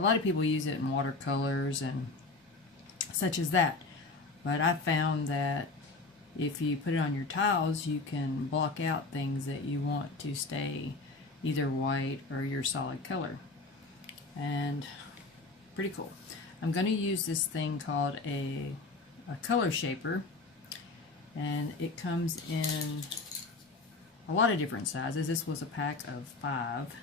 a lot of people use it in watercolors and such as that. But I found that if you put it on your tiles, you can block out things that you want to stay either white or your solid color. And pretty cool. I'm going to use this thing called a color shaper, and it comes in a lot of different sizes. This was a pack of 5.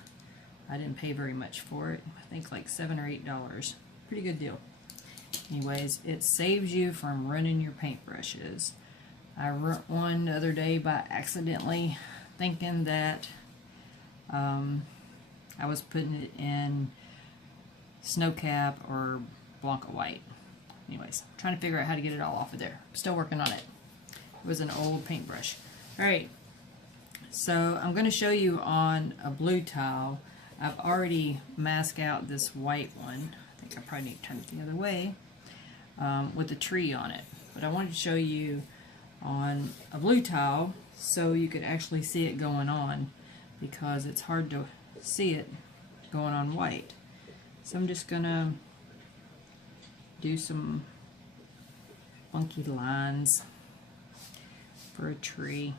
I didn't pay very much for it. I think like $7 or $8. Pretty good deal. Anyways, it saves you from running your paintbrushes. I run one the other day by accidentally, thinking that I was putting it in Snowcap or Blanca White. Anyways, trying to figure out how to get it all off of there. Still working on it. It was an old paintbrush. Alright, so I'm going to show you on a blue tile. I've already masked out this white one. I think I probably need to turn it the other way, with a tree on it. But I wanted to show you on a blue tile so you could actually see it going on, because it's hard to see it going on white. So I'm just gonna do some funky lines for a tree.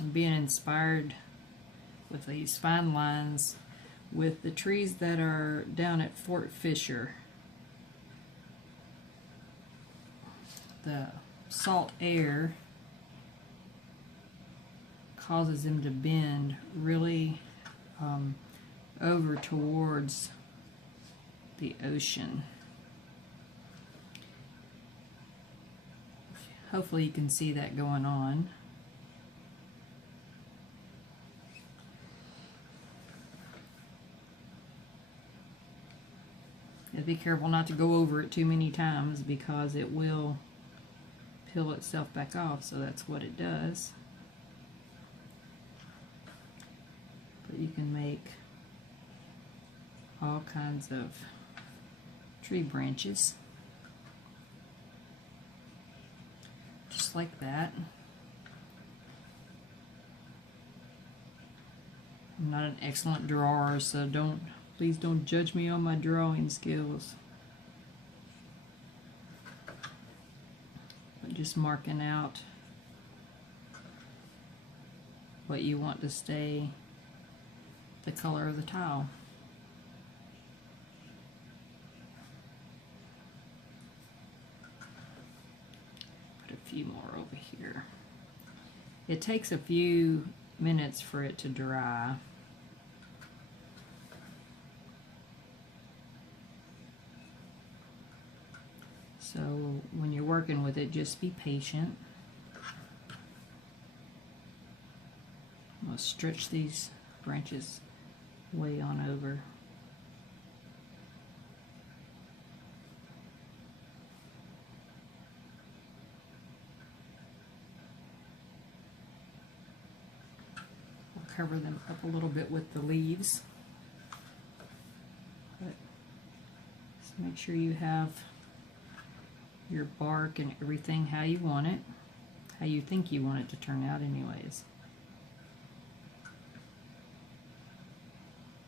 I'm being inspired with these fine lines with the trees that are down at Fort Fisher. The salt air causes them to bend really over towards the ocean. Hopefully you can see that going on. Be careful not to go over it too many times, because it will peel itself back off, so that's what it does. But you can make all kinds of tree branches just like that. I'm not an excellent drawer, so please don't judge me on my drawing skills. But just marking out what you want to stay the color of the tile. Put a few more over here. It takes a few minutes for it to dry. So when you're working with it, just be patient. I'll stretch these branches way on over. I'll cover them up a little bit with the leaves. But just make sure you have your bark and everything how you want it, how you think you want it to turn out anyways.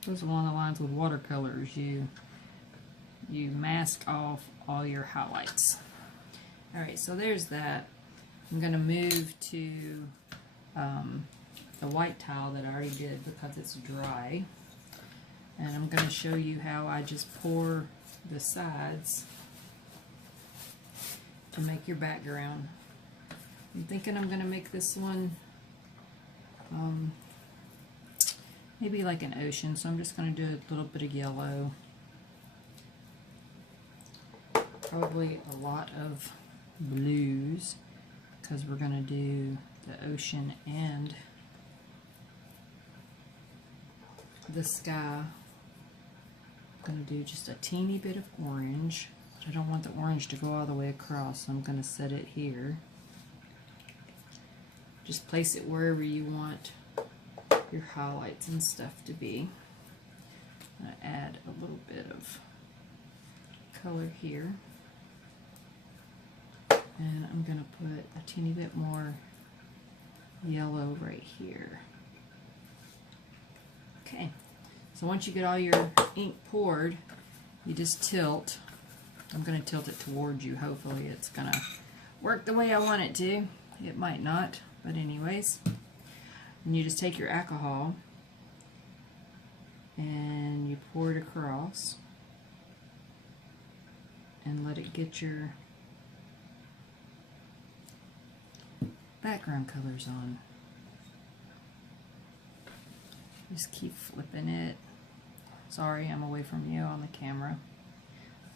Goes along the lines with watercolors. You mask off all your highlights. Alright, so there's that. I'm going to move to the white tile that I already did because it's dry. And I'm going to show you how I just pour the sides to make your background. I'm thinking I'm going to make this one maybe like an ocean, so I'm just going to do a little bit of yellow. Probably a lot of blues, because we're going to do the ocean and the sky. I'm going to do just a teeny bit of orange. I don't want the orange to go all the way across, so I'm going to set it here. Just place it wherever you want your highlights and stuff to be. I'm going to add a little bit of color here. And I'm going to put a teeny bit more yellow right here. Okay, so once you get all your ink poured, you just tilt. I'm going to tilt it towards you. Hopefully it's going to work the way I want it to. It might not, but anyways. And you just take your alcohol and you pour it across and let it get your background colors on. Just keep flipping it. Sorry, I'm away from you on the camera.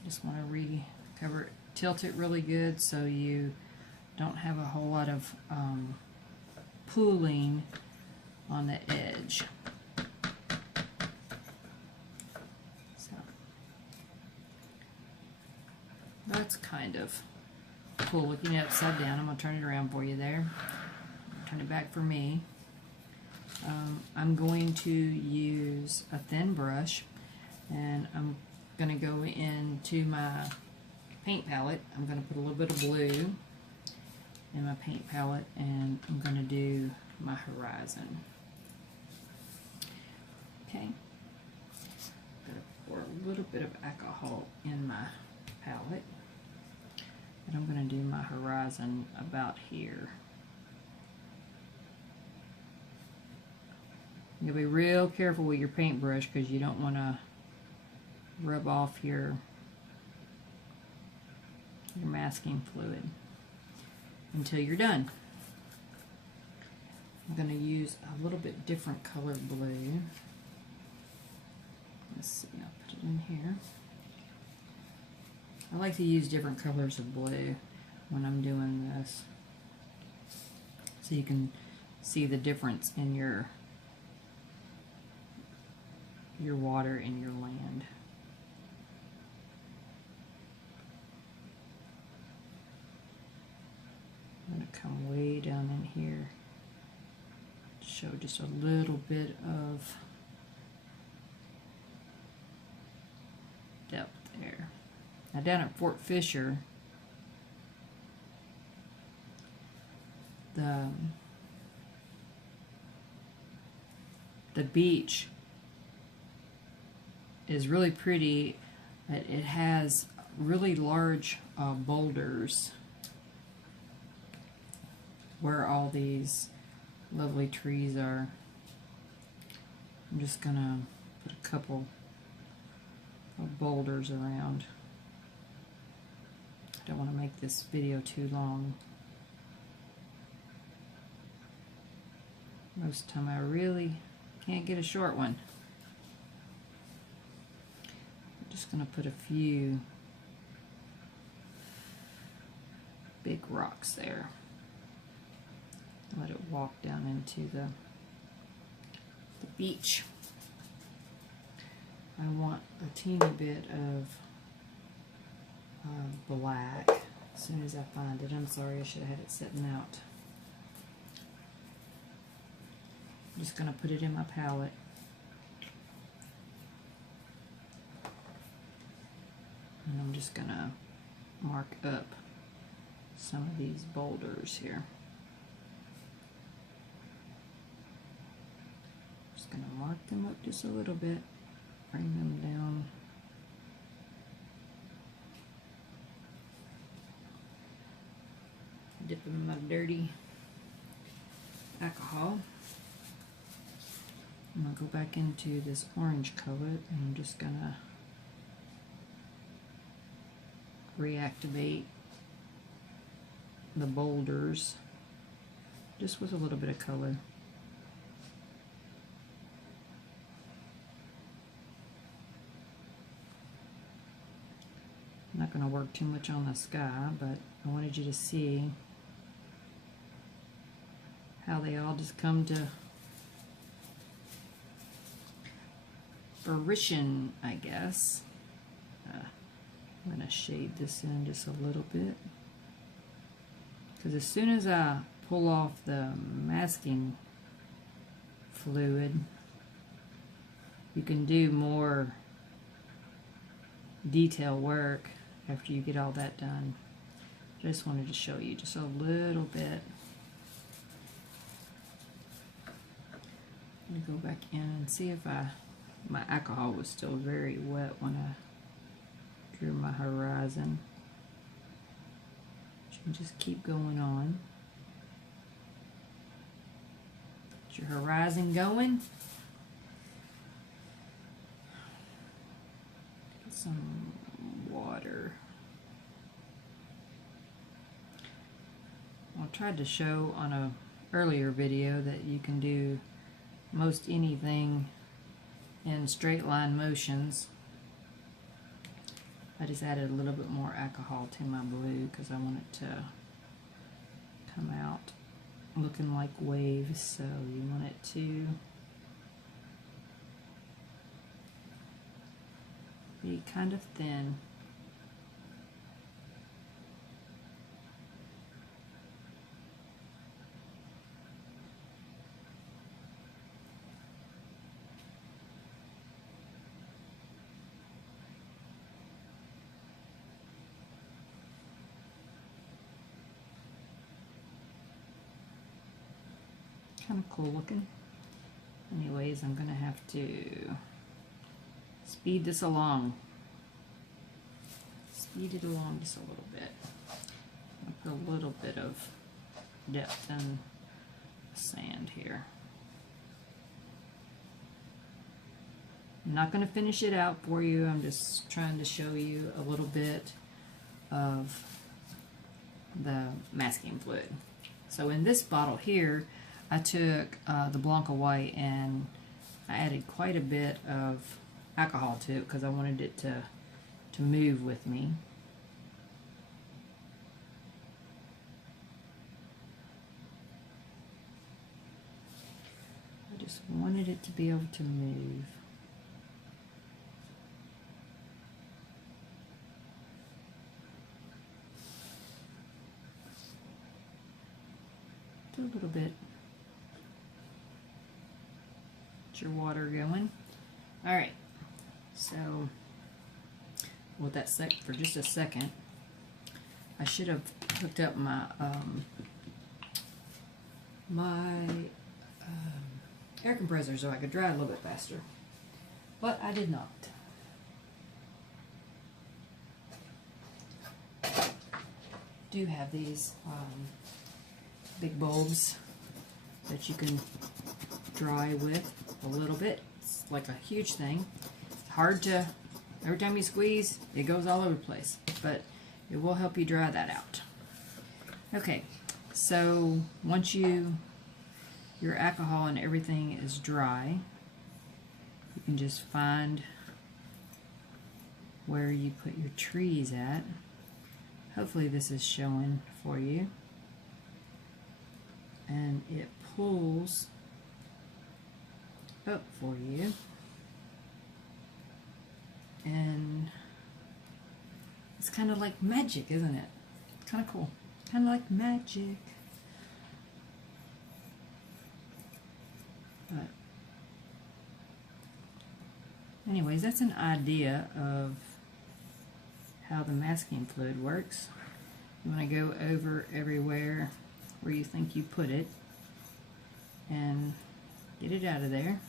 Just want to recover it. Tilt it really good so you don't have a whole lot of pooling on the edge. So that's kind of cool. Looking at it upside down, I'm going to turn it around for you there. Turn it back for me. I'm going to use a thin brush, and I'm going to go into my paint palette. I'm going to put a little bit of blue in my paint palette, and I'm going to do my horizon. Okay. I'm going to pour a little bit of alcohol in my palette, and I'm going to do my horizon about here. You'll be real careful with your paintbrush because you don't want to rub off your masking fluid until you're done. I'm going to use a little bit different colored blue. Let's see, I'll put it in here. I like to use different colors of blue when I'm doing this, so you can see the difference in your water and your land. I'm going to come way down in here, show just a little bit of depth there. Now down at Fort Fisher, the beach is really pretty. It has really large boulders where all these lovely trees are. I'm just gonna put a couple of boulders around. I don't want to make this video too long. Most of the time I really can't get a short one. I'm just going to put a few big rocks there. Let it walk down into the beach. I want a teeny bit of black as soon as I find it. I'm sorry, I should have had it sitting out. I'm just going to put it in my palette. And I'm just going to mark up some of these boulders here. Just going to mark them up just a little bit, bring them down. Dip them in my dirty alcohol. I'm going to go back into this orange color, and I'm just going to reactivate the boulders just with a little bit of color. I'm not going to work too much on the sky, but I wanted you to see how they all just come to fruition, I guess. I'm going to shade this in just a little bit, because as soon as I pull off the masking fluid, you can do more detail work after you get all that done. I just wanted to show you just a little bit. I'm going to go back in and see if my alcohol was still very wet when I drew my horizon. You can just keep going on. Get your horizon going. Get some water. I tried to show on a earlier video that you can do most anything in straight line motions. I just added a little bit more alcohol to my blue because I want it to come out looking like waves. So you want it to be kind of thin. Kind of cool looking. Anyways, I'm going to have to speed this along. Speed it along just a little bit. I'll put a little bit of depth in the sand here. I'm not going to finish it out for you. I'm just trying to show you a little bit of the masking fluid. So in this bottle here, I took the Blanca White and I added quite a bit of alcohol to it because I wanted it to move with me. I just wanted it to be able to move. Do a little bit. Get your water going. All right. So, with that for just a second, I should have hooked up my air compressor so I could dry a little bit faster, but I did not. Do have these big bulbs that you can dry with a little bit. It's like a huge thing. It's hard to, every time you squeeze, it goes all over the place, but it will help you dry that out. Okay, so once your alcohol and everything is dry, you can just find where you put your trees at. Hopefully this is showing for you. And it pulls up for you. And it's kind of like magic, isn't it? It's kind of cool. Kind of like magic. But anyways, that's an idea of how the masking fluid works. You want to go over everywhere where you think you put it and get it out of there.